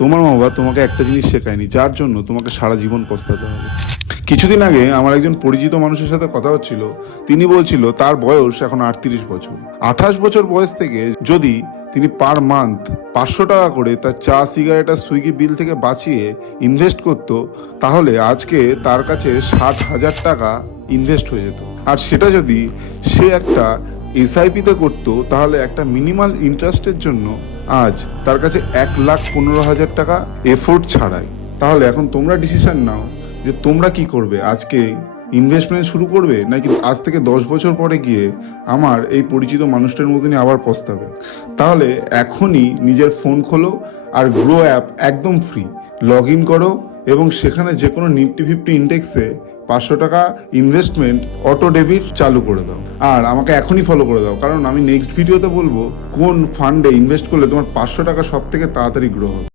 তোমার মা বাবা তোমাকে একটা জিনিস শেখায়নি, যার জন্য তোমাকে সারা জীবন পস্তাতে হবে। কিছুদিন আগে আমার একজন পরিচিত মানুষের সাথে কথা হচ্ছিল। তিনি বলছিল তার বয়স এখন 38 বছর। 28 বছর বয়স থেকে যদি তিনি পার মান্থ 500 টাকা করে তার চা, সিগারেট আর সুইগি বিল থেকে বাঁচিয়ে ইনভেস্ট করত, তাহলে আজকে তার কাছে 60,000 টাকা ইনভেস্ট হয়ে যেত। আর সেটা যদি সে একটা এসআইপিতে করতো, তাহলে একটা মিনিমাল ইন্টারেস্টের জন্য আজ তার কাছে 1,15,000 টাকা এফোর্ট ছাড়াই। তাহলে এখন তোমরা ডিসিশন নাও যে তোমরা কি করবে। আজকে ইনভেস্টমেন্ট শুরু করবে, নাকি আজ থেকে 10 বছর পরে গিয়ে আমার এই পরিচিত মানুষটার মতনই আবার পস্তাবে। তাহলে এখনই নিজের ফোন খোলো আর গ্রো অ্যাপ একদম ফ্রি লগ ইন করো, এবং সেখানে যে কোনো নিফটি ফিফটি ইন্ডেক্সে 500 টাকা ইনভেস্টমেন্ট অটো ডেবিট চালু করে দাও। আর আমাকে এখনই ফলো করে দাও, কারণ আমি নেক্সট ভিডিওতে বলবো কোন ফান্ডে ইনভেস্ট করলে তোমার 500 টাকা সব থেকে তাড়াতাড়ি গ্রো হবে।